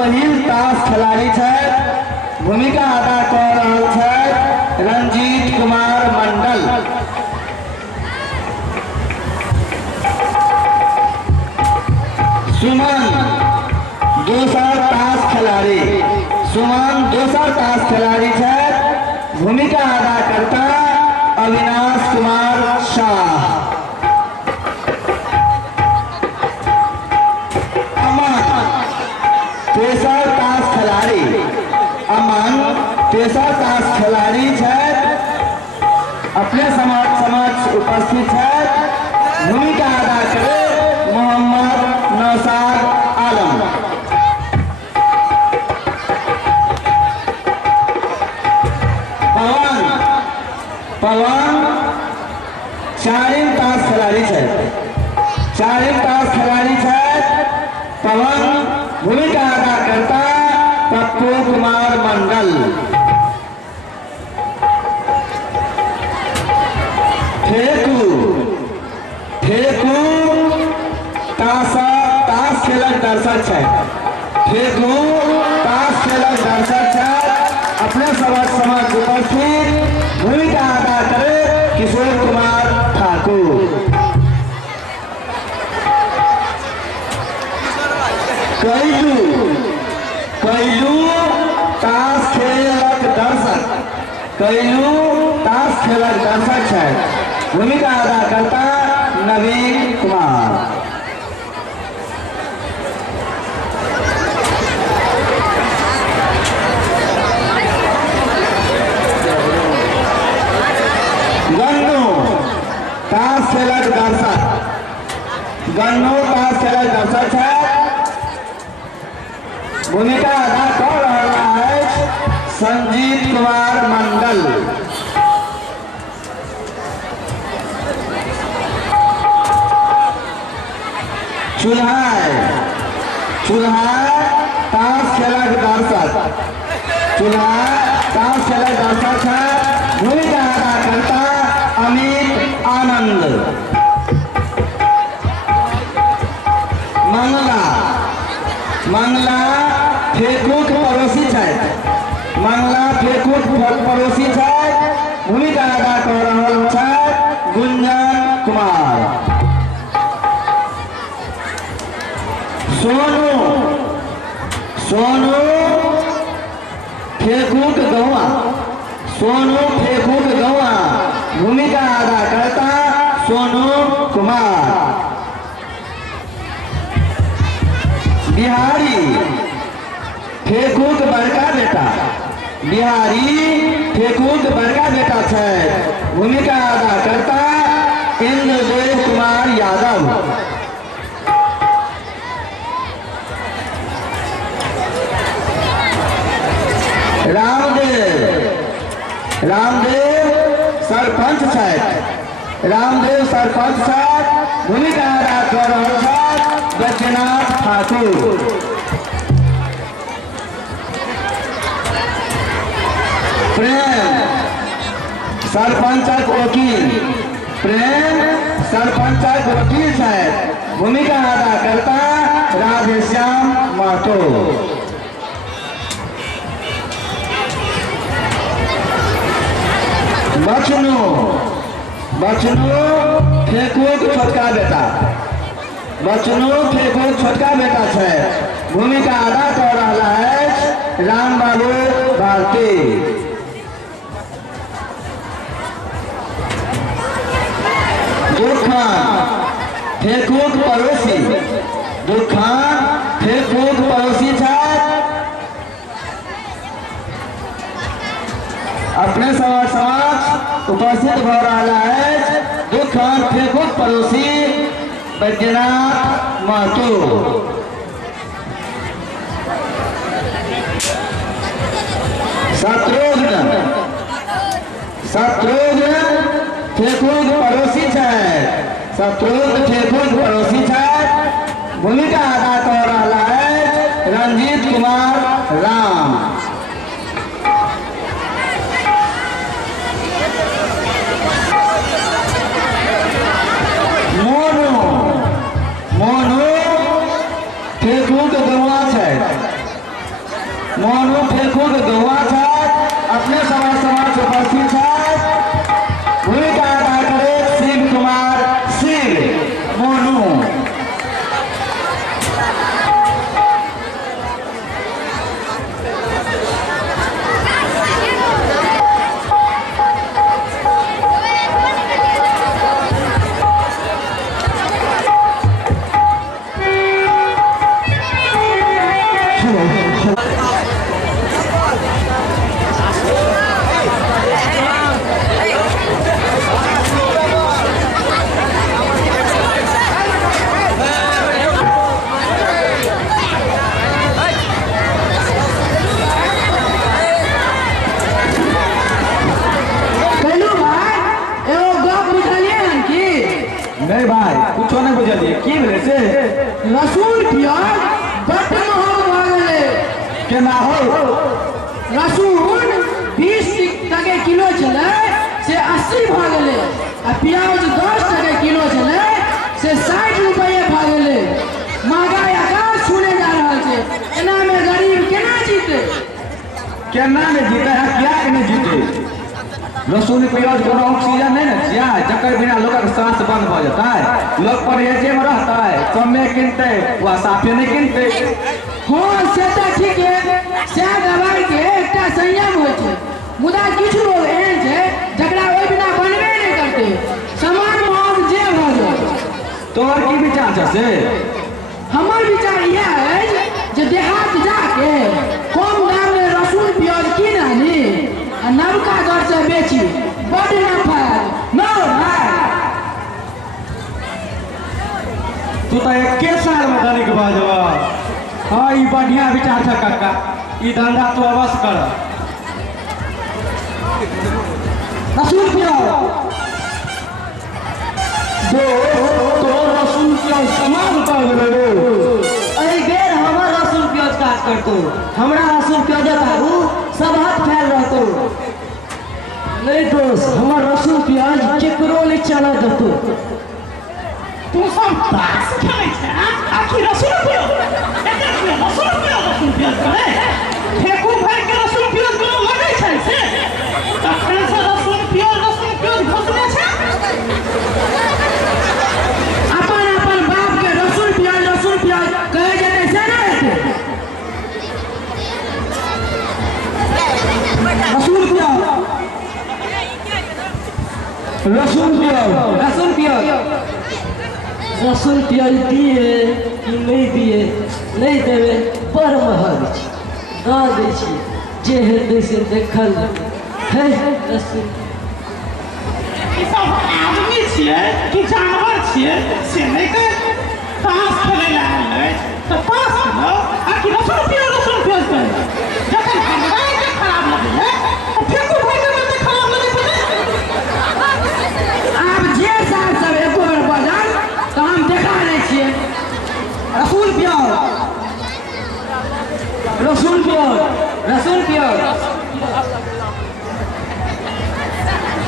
पहिल ताश खिलाड़ी भूमिका अदा कर रहल रंजीत कुमार मंडल। सुमन दोसर ताश खिलाड़ी, सुमन दोसर ताश खिलाड़ी भूमिका अदा करता अविनाश कुमार शाह। तेसर ताश खिलाड़ी, अमन तेसर ताश खिलाड़ी अपने समक्ष उपस्थित भूमिका अदा करे मोहम्मद नौशाद आलम। पवन चारिम ताश खिलाड़ी चारिम ताश खिलाड़ी पवन भूमिका अदा करता पप्पू कुमार मंडल। फेकू ताश खेलक दर्शक फेकू ताश खेलक दर्शक अपने समक्ष उपस्थित भूमिका अदा करे किशोर कुमार ठाकुर। कैलू ताश खेलक दर्शक भूमिका अदा करता नवीन कुमार। गन्नू ताश खेलक दर्शक भूमिका अदा कर रहा है संजीत कुमार मंडल। चूल्हा ताश खेलक दर्शक भूमिका अदा करता अमित आनंद। मंगला फेकूक पड़ोसी भूमिका अदा कर रहा गुंजन कुमार। सोनू फेकूक गौआ भूमिका अदा करता सोनू कुमार। बिहारी फेकूक बड़का बेटा भूमिका अदा करता इंद्रदेव कुमार यादव। रामदेव सरपंच भूमिका अदा कर रहा बैद्यनाथ ठाकुर। प्रेम सरपंचक वकील भूमिका अदा करता राधेश्याम महतो। बचनू फेकूक छोटका बेटा भूमिका अदा कर रहा है राम बाबू भारती। फेकूक पड़ोसी अपने समक्ष उपस्थित हो रहा है दुखान फेकूक पड़ोसी बैद्यनाथ महतो। शत्रुघ्न फेकूक पड़ोसी भूमिका अदा कर रहा है रंजीत कुमार राम। मोनू फेकूक गौआ मोनू फेखुद गौआ अपने समाज उपस्थित भूमिका अदा करे शिव कुमार सिंह मोनू। नहीं भाई कुछ नहीं बुझलिए की भेले से लहसुन प्याज बड़ महंग भ गेले केना हो। लहसुन 20 टके किलो चले से 80 भ गेले आ प्याज 10 टके किलो चले से 60 रुपये भ गेले। महंगाई आकाश छूने जा रहल छै, एना में गरीब केना जीते? केना में जीते है, क्या के नहीं जीते? लहसुन प्याज कोनो ऑक्सीजन नहीं ना चाहिए, जकर बिना लोग सांस बंद हो जाता है। लोग परहेजे में रहता है, कमे किनते वह साफे नहीं किनते। हाँ से तो ठीक है, से दवाई के एकटा संयम होइ छै, मुदा किछु लोग एहन छै जकरा ओइ बिना बनबे नहीं करते। सामान महग जे भ जाय। तोहर की विचार छै से? हमर विचार यह है जे देहात जाके कम दाम में लहसुन प्याज कीन आनी आ नवका दर से बेची, बड़ नफा है। न भाई तू तो एक साल में धनिक बाजवा। हाँ ये बढ़िया विचार था काका, ये धंधा तू अवश्य कर। लहसुन प्याज तो लहसुन प्याज सामान कर दे। अरे बेर हमार लहसुन प्याज काट करतो, हमरा लहसुन प्याज बाबू सब हाथ फैल रहतो। नहीं दोस्त, हमार लहसुन प्याज केकरो ले चला देतो। तू सब तास खेले छै आखिर लहसुन प्याज एते लहसुन प्याज करे फेकू भर के लहसुन प्याज कोनो लगे छै से तखन से लहसुन प्याज घसने छै। अपन बाप के लहसुन प्याज कहे जेते से ना हेते। लहसुन प्याज दिए कि नहीं दिए, नहीं देवे बड़ महग छै, ना दै छी जे हेतै से देखल है। लहसुन ई सब आदमी छियै कि जानवर छियै से नहीं के तास खेले ला है तो तास खेलो आखिर लहसुन प्याज करे जखन महंगाई के खराब लगे है तो फेकू भर के मते खराब लगे छै। आप जे साहब सब एको बेर बजान तो हम देखा नहीं छिए। लहसुन प्याज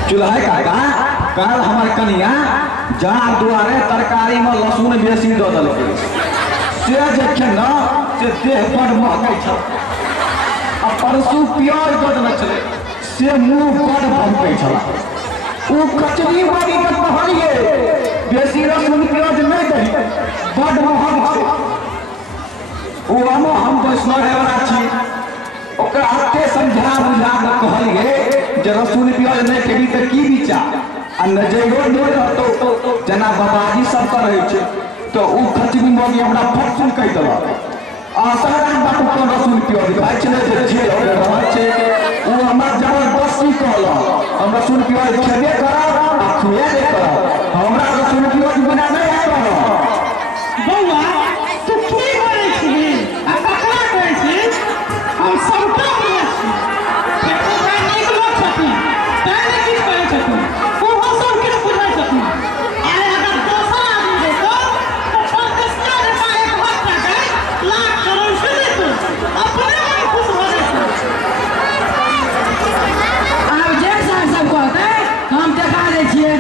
चूल्हा काका काल हमार कनिया जहाँ दुआरे तरकारी में लहसुन बेसी दे दिलकै से जे खेना से देह बड़ महकै छै। आ परसू प्याज दे देने छलै से मुँह बड़ भमकै छल। ओ कचरी बाड़ी के कहलिए बेसी लहसुन प्याज नहीं दही, बड़ महग छै। ओ हम वैष्णव वाला छी, ओकरा हत्ते समझा बुझा के कहलिए जे लहसुन प्याज नहीं खेबी तो की विचार आ नजरो नहीं रहतो जना बाबाजी सब कर रहे छै तो उ खचरी मोगी हमरा फटसुन कह देलक। आ सारा बात को लहसुन प्याज खाइ छले जे छै रहत छै उ हमरा जबरदस्ती कहलक हम लहसुन प्याज खेबे करब आ खुएबे करब, हमरा लहसुन प्याज बिना नहीं आबि। बौआ तू की करे छी आ ककरा कहै छी? हम सबटा बोलै छी फेकू भर नीक लोग छथिन ताहि ले किछु कहै छथिन ओहो सब किछु बुझै छथिन। आइ अगर दोसर आदमी देतो तो पंकजका जकाँ 1 टका लाख करोड़ से देतो अपने मन खुश हो जेतै। आप जे साहब सब कहते हम देखा दै छिए।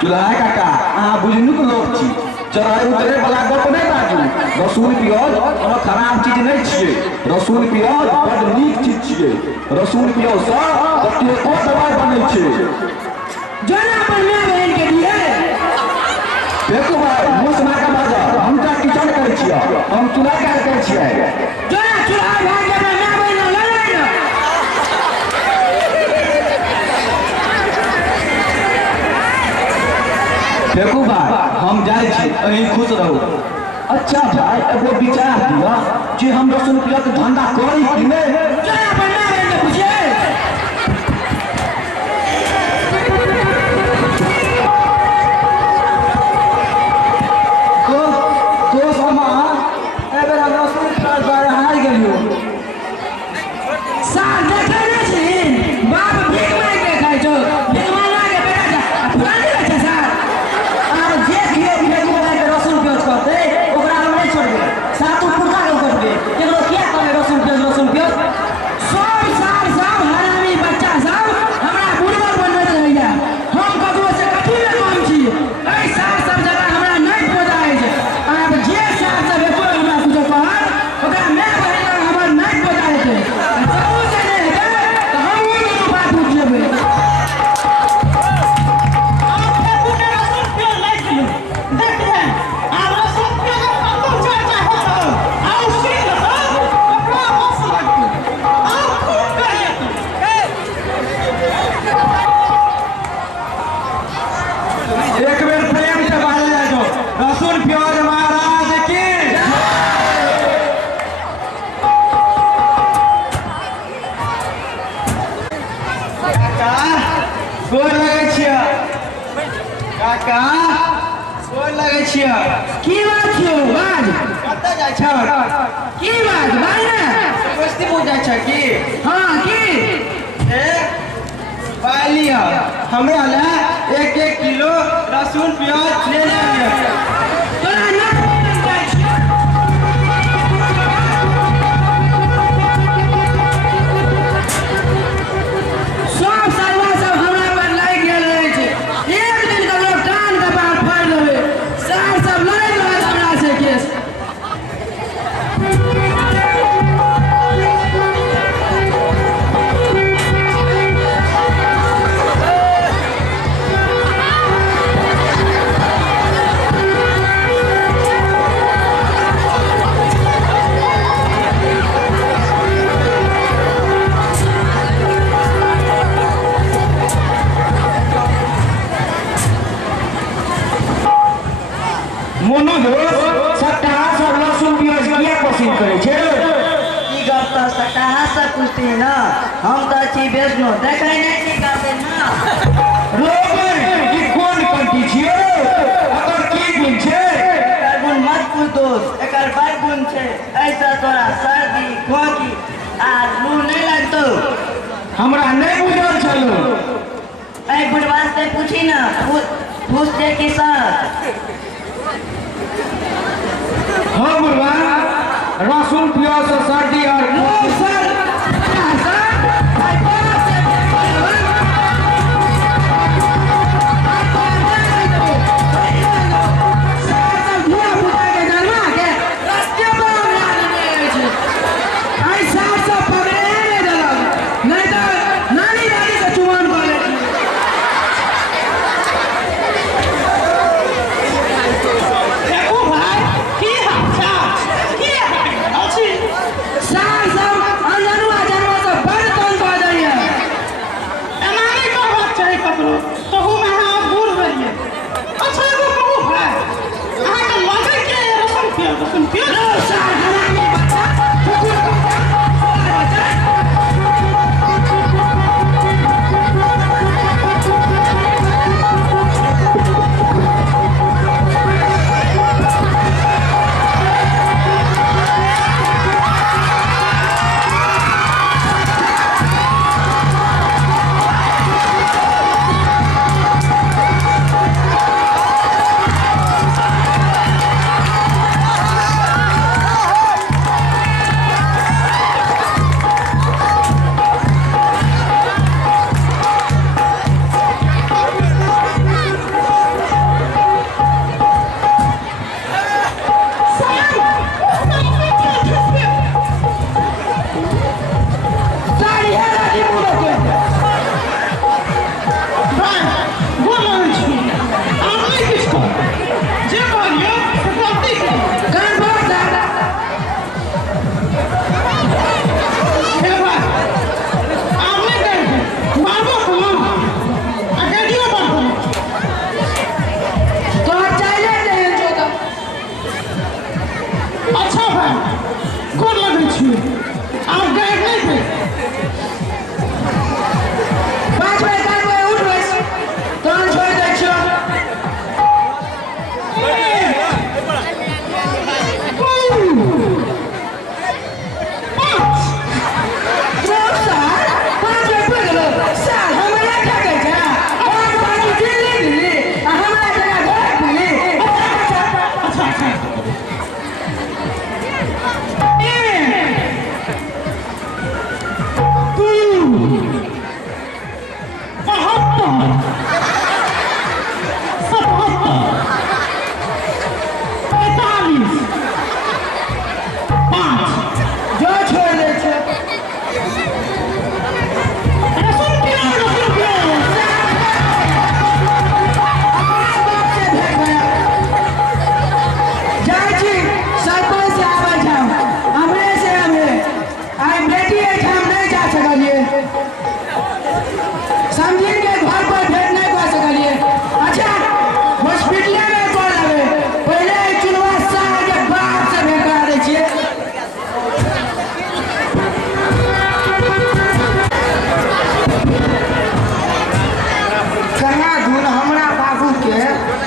चूल्हा काका अहाँ बुझनुक लोग छी, चढ़ाई उतरे वाला गप नहीं बाजू। रसूल प्याज हम खराब चीज नहीं छिए। रसूल प्याज बड़ नीक चीज छिए। रसूल प्याज से कतेको दवाई बनै छै। जोना पर मैं बहन के दिए देखो भाई मुसमा का बाजा हम का किचन करे छिए, हम चूल्हा काट करे छिए। जोना चूल्हा भाग के मैं बहन लड़ाई ना देखो भाई हम जाए छी, अहीं खुश रहू। अच्छा भाई एगो विचार दिया जे हम रसूल प्याज के धंधा करी कि नहीं। जोना पर मैं बहन के पूछिए साल देखे नहीं छी बाप भीख मांग के खाई छो, भीख मांगा के बेटा जा फलानी रखे साल आब जे कियो भीख मांग के रसूल प्याज करते ओकरा हम नहीं छोड़बे, सातु पुरखा के करबे। केकरो किया करे रसूल प्याज सब साल सब हरामी बच्चा सब हमरा बुढ़वा बनबैत रहैया। हम ककरो से कथी में कम छी, एहि साल सब जगह हमरा नहीं पोजाइ छै। आब जे साल सब एको हमरा कुछो कहत ओकरा मैं बहिन हमर नहीं पोजाइ छै। चलू से नहीं हेतै तऽ हमहूँ दुनू बात उठ जेबै। एक बेर प्रेम से बाजल जाए छो रसूल प्याज महाराज की। काका गोर लगै छियै, काका गोर लगै छियै। की बात छियौ बाज, कतऽ जाइ छ? की बात बाज ने। समस्तीपुर जाइ छ की? हाँ की पाइ लिअ हमरा लए 1-1 किलो रसूल प्याज ले लिअ। तोरा नहीं जाइ छियौ। सब सरवा सब हमरा पर लागि गेल रहै छै। एक दिन ककरो कान के बात फाड़ि देबै, सार सब लड़ैत रहत हमरा से केस। मोनू दोस्त सट्टा सब लहसुन प्याज किया पसंद करे छे? ई गप तो सटाहा से पूछते हैं ना, हम तो छी बेचनो देखै नहीं छी गाते ना। रोबन की कोन कंटी छियो? अगर की गुण छे? एकर गुण मत पूछ दोस्त, एकर बड़ गुण छे। ऐसा तोरा सर्दी खोखी आ लू नहीं लगतो। हमरा नहीं बुझल छलो। ऐ बुढ़वा से पूछी ना, पूछ जे की सर। हाँ बुढ़वा रसूल प्याज से सर्दी और सर साल सब गोर लगै छी आब गायब नहीं थे 5 बजे तक उठ बस तहन छोड़ दै छियो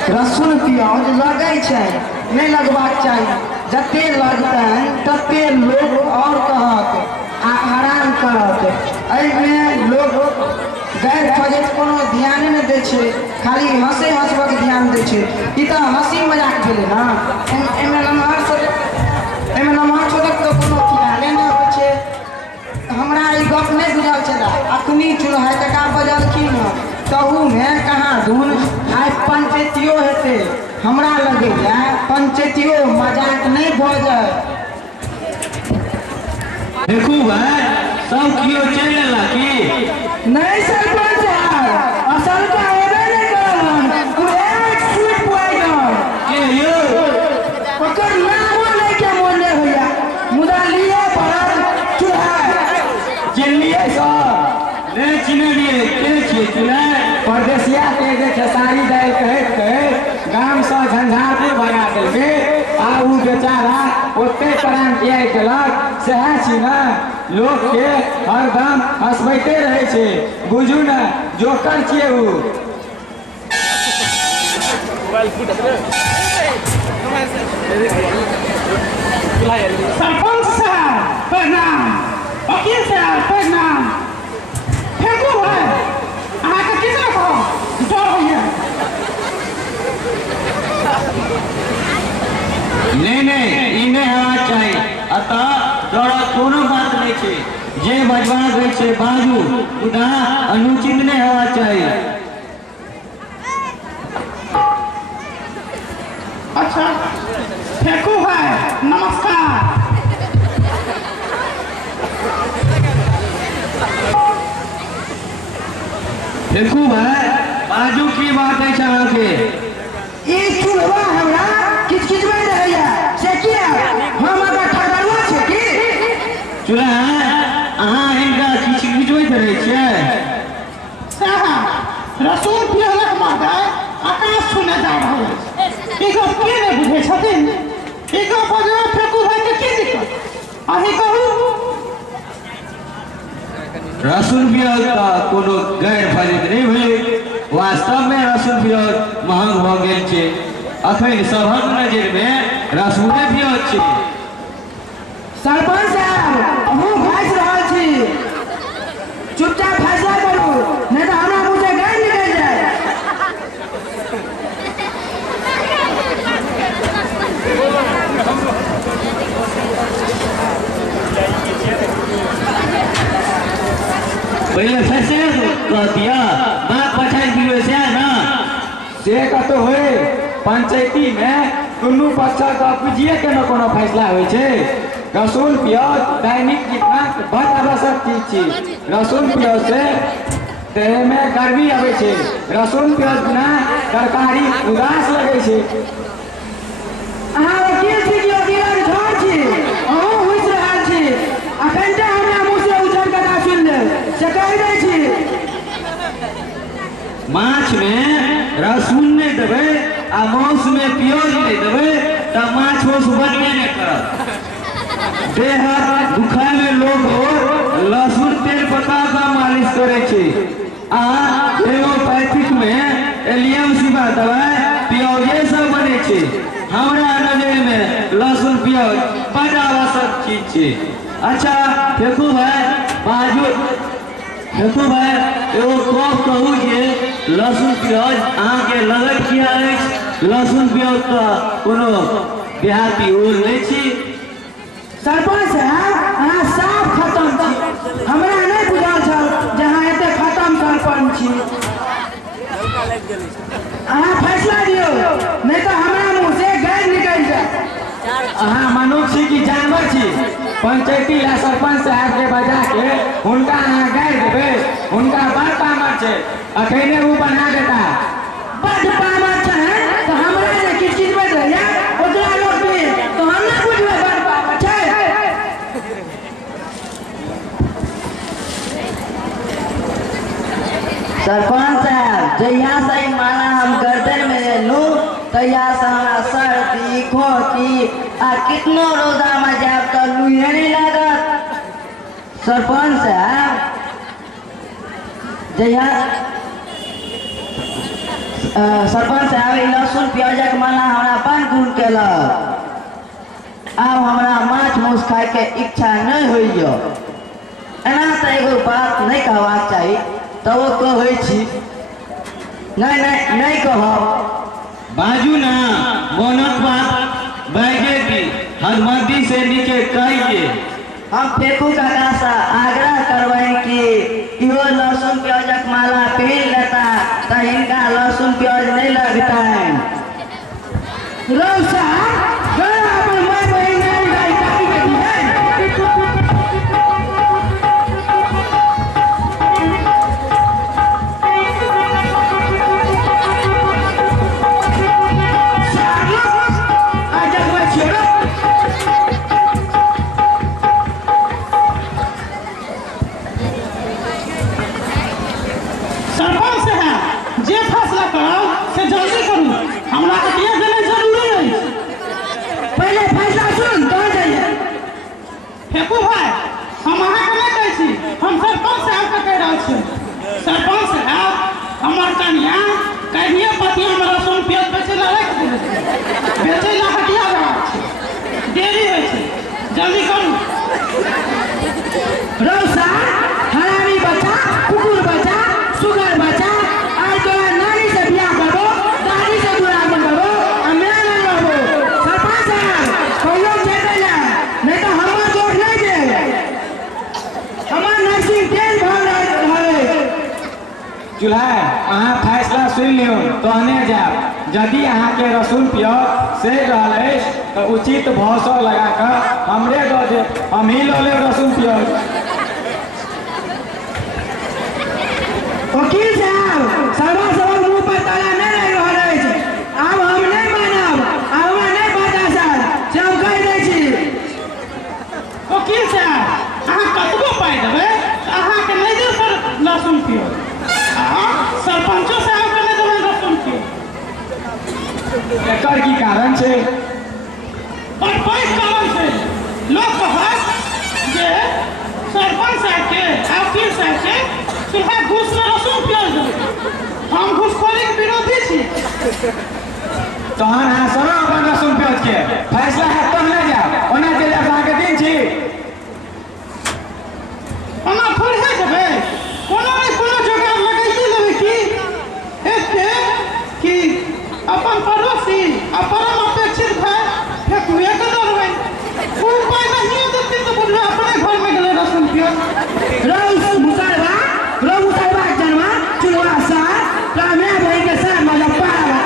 रसूल प्याज लगे छै नहीं लगबाक चाहिए जते लगतन तते लोग और कहत आ आराम करत एहिमे लोग गैर फजत कोनो ध्यान नहीं दै छै खाली हंसे हंसबक ध्यान दै छै ई तऽ हंसी मजाक भेलै ना एहिमे नमहर छोटक तो कोनो ख्याले नहीं होइ छै हमरा ई गप नहीं बुझल छला अखनी चूल्हा टका बजलखिन तहू में कहाँ धुन आइ पंचायतियो हेते हमरा लगैया पंचायतियो मजाक नहीं भऽ जाए देखू भाई सब कियो चल लेला की नहीं सरपंच साहब असल का हेबे नहीं करलन तू एक स्वीट पॉइजन के यो ओकर नामो नहीं के मोने होया मुदा लिए पड़ल चूल्हा चिल्लिए सब ले चिन्हलिए के छिए चुला परदेसिया के जे खेसारी दाल कहैत गाम से झंझारपुर भगा देलकै आ उ बेचारा ओते प्राण किया केलक सएह छी ना लोग के हरदम हंसबैते रहे छै बुझू ना जोकर छियै उ सरपंच साहब प्रणाम वकील साहब प्रणाम फेंकू है अहाँके किसने कहो डर होइए नहीं ई नहीं हेबाक चाही अतः डर कोनो बात नहीं छै जे बजबाक होइ छै बाजू मुदा अनुचित नहीं हेबाक चाही अच्छा फेंकू है नमस्कार देखू भाई बाजू की बात है अहाँ के ई चूल्हा हमरा किचकिचबै रहैया से किया हम अगर ठगरुआ छै की चूल्हा अहाँ हिनका किचकिचबैत रहै छियै साहब रसूल पियलक मादे आकाश छूने जा रहल अछि ई गप के नहि बुझै छथिन ई गप बजरा फेंकू भाई के की दिक्कत अहीं कहू रसूल पियाज का कोनो गैर फजित नहीं भेलै वास्तव में रसूल पियाज महंग भऽ गेल छै अखन सभक नजर में रसूले पियाज छै सरपंच साहब हम भाइस रहल छी चुपचाप फैसला करू नहीं तो हमरा मुँह से गाय निकल जाए पहले फैसले कह दिया बात पछाई दियो से ना से कतो होए पंचायती में दुनू पक्षा का बुझिए के न कोनो फैसला होइ छै रसूल पियाज दैनिक जीवन बड़ आवश्यक चीज छी रसूल पियाज से देह में गर्मी आवे छै रसूल पियाज बिना तरकारी उदास लगे छै अहाँ वकील छी कि वकील छोड़ छी अहूँ हुइस रहल छी अखन तऽ हमरा मुँह से उछल कथा सुन ले से कहि दै छी माछ में रसूल नहीं देवे आ मांस में प्याज नहीं देवे तो माछ वो बनबे नहीं करत देह हाथ दुखाय में लोग लहसुन तेल पत्ता का मालिश करे छे। आ होम्योपैथिक में एलियम सिवा दवाई प्याजे सब बने छे। हमरा नजर में लहसुन प्याज बड़ आवश्यक चीज छे। अच्छा देखो भाई बाजू देखो भाई एगो कफ कहू जे लहसुन प्याज अहाँ के लगत किया अछि? लहसुन प्याज का कोनो देहाती ओर नहीं छी। सरपंच साहब अहाँ साफ खत्म छी। हमरा नहीं बुझल छल जहाँ एते खत्म सरपंच छी। अहाँ फैसला दियो नहीं तो हमरा मुंह से गैर निकल जाए। अहाँ मनुष्य छी कि जानवर छी? पंचायती ला सरपंच साहब के बजा के हुनका अहाँ गाड़ि देबै? हुनका बड़ पामर छै, अखने वो बना देता। बड़ पामर छै तो हमरा जे किछ चीज में दैया ओकरा लोग भी तो हम ना बुझबै बड़ पामर छै। सरपंच साहब जहिया से ई माला हम गर्दन में लेलू तहिया से हमरा सर्दी खोखी आ कितनो रोजा में जाब तो लुहे नहीं लागत। सरपंच साहब जहिया सरपंच साहब ई लहसुन प्याजक माला हमरा बंद दूर केलक। अब हमरा माछ मौस खाए के इच्छा नहीं होइए। एना तो एगो बात नहीं कहबाक चाही तो वो कहै छी। नहीं नहीं नहीं कहब। बाजू ना बोनक बात बैगे की हदमंदी से नीचे कहिए। हम फेकू काका से आग्रह करबै कि इहो लहसुन प्याजक माला पहन लेता तो इनका लहसुन प्याज नहीं लगता है। रौसा गया अपन माय बहिन नहीं गाय काटी के दी है। सरपंच साहब जे फैसला करब से जल्दी करू। हमरा हटिया देना जरूरी है। पहले फैसला सुन तो जाइए। फेकू भाई हम अहाँ के नहीं कहै छी, हम सरपंच साहब के कह रहल छी। सरपंच साहब हमर कन्या कहिए पतिया में लहसुन प्याज बेचे ला रख देले, बेचे ला हटिया रहा छै। देरी होइ छै, जल्दी करू। रौसा हरामी बच्चा कुकुर बच्चा सुगर बच्चा आज तोरा नानी से बियाह करबो दादी से दुरागमन करबो हमरा नहीं रहबो। सरपंच साहब कहियो जेतै ना नहीं तो हमर जोर नहीं दे। हमर नर्सिंग तेज भर रहले। चूल्हा अहाँ फैसला सुन लियो तहने जाब। यदि अहाँ के लहसुन प्याज से रहल अछि तो उचित भाव से लगा कर हमरे दऽ दे, हम ही लऽ लेब लहसुन प्याज। वकील साहब सर्वा सभक मुंह पर ताला नहीं लग रहल अछि। आब हम नहीं मानब, आब हमरा नहीं पता सर से हम कहि दै छी। वकील साहब अहाँ कतबो पाइ देबै तऽ अहाँके नहीं दे पर लहसुन प्याज। अहाँ सरपंचो साहब के नहीं देबै लहसुन प्याज। एकर की कारण छै? और पैघ कारण छै। लोग कहत जे सरपंच साहब के आ वकील साहब के सीधा घूस में लहसुन प्याज देबै। हम घूसखोरी के विरोधी छी। तहन अहाँ सरो अपन लहसुन प्याज के फैसला है तब नहीं जाब। ओना चलि जाब अहाँके दिन छी। ओना थोड़े देबै, कोनो नहीं कोनो जोगाड़ लगाइए लेबै की एते कि अपन पड़ोसी आ परम अपेक्षित भाई फेकुए के दरबै। उ पाइ नहीं देतै तो बुझबै अपने घर में गेलै लहसुन प्याज। रौ मुसलवा जन्मा चुनवा सा कामया भाई के साथ मजा पावा।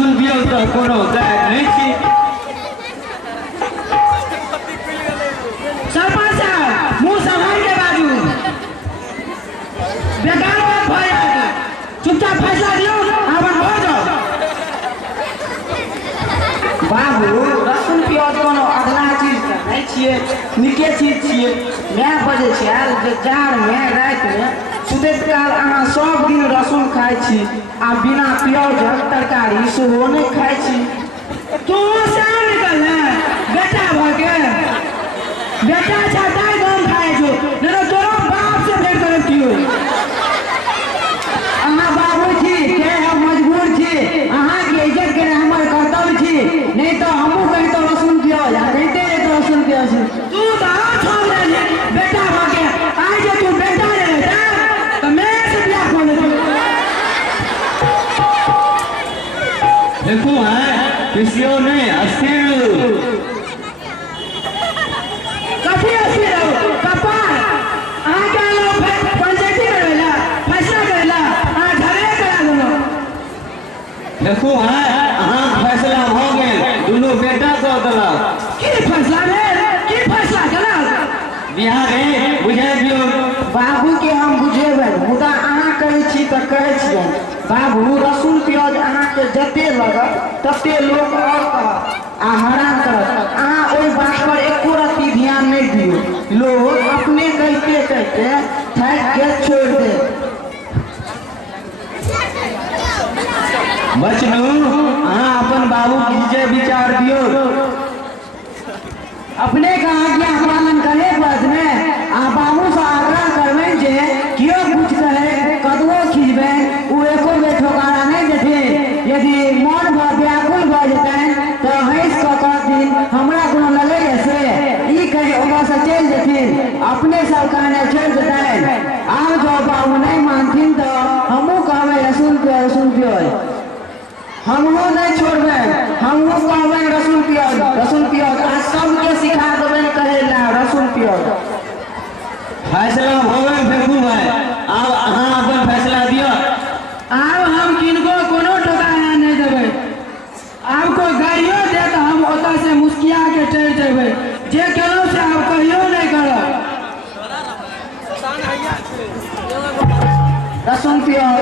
लहसुन प्याज तो कोनो दायित्व नहीं छी। सरपंच साहब मुंह संभाल के बाजू, बेकार बात भऽ जायत, चुपचाप फैसला दियौ, अपन भऽ जाओ। बाबू लहसुन प्याज कोनो अगला चीज तऽ नहीं छियै, नीके चीज छियै। मैं बजे छियै जे जाड़ में रात में सुतैत काल अहाँ सब दिन लहसुन खाइ छी आ बिना प्याजक तरकारी सेहो नहीं खाइ छी। तू से निकल है बेटा भऽ के, बेटा चाहता गम खाए छो, नहीं तो तोरा बाप से भेंट करब कियो। अहाँ बाबू छी के हम मजबूर छी, अहाँ के इज्जत करे हमर कर्तव्य छी, नहीं तो हमहू कहीं तो लहसुन प्याज आ कहिते रहे तो लहसुन प्याज। तू तो हाथ छोड़ दे बेटा भऽ के, आज जे तू बेटा ले लेता तो मैं से बियाह कर लेता। देखो है किसियों ने अस्थिर कथी अस्थिर रहो कपार, अहाँ के लोग पंचायती करेला फैसला करेला, अहाँ झगड़े करा देलो। देखो है अहाँ फैसला हो गेल, दुनू बेटा को देलक। की फैसला भेल, की फैसला केलक? बिहार है बुझाइ दियौ। बाबू के हम बुझेबै, मुदा अहाँ कहै छी तऽ कहै छियै बाबू लहसुन प्याज अहाँ के जते लगत तते लोग और कहत आ हरान करत, अहाँ ओहि बात पर एको रत्ती ध्यान नहीं दियौ। लोग अपने कहते कहते थाकि के छोड़ दे। बचनू अहाँ अपन बाबू की जे विचार दियौ। अपने का आज्ञा पालन करे बस में आ बाबू से आग्रह करबे जे कियो कुछ कहे कदवो खिंचबे उ एको बे ठोकारा नहीं देथे। यदि मन व्याकुल भऽ जेतनि तो हंस कऽ कहथिन हमरा कोनो लगे से ई कहे ओकर से चलि जेथिन, अपने सब कहने छोड़ि देतनि। आब जो बाबू नहीं मानथिन तो हमहूँ कहबै लहसुन प्याज, हमहूँ नहीं छोड़बै, हमहूँ कहबै लहसुन प्याज आ सबके सिखा देबै कहे ला लहसुन प्याज। फैसला हो गए फेंकू भाई, अब अहाँ अपन फैसला दियो। आब हम किनको कोनो ठोकारा नहीं देबै, आब कोई गाड़ियो दे तो हम ओतऽ से मुस्किया के चढ़ि जेबै, जे केलहुँ से आब कहियो नहीं करब। लहसुन प्याज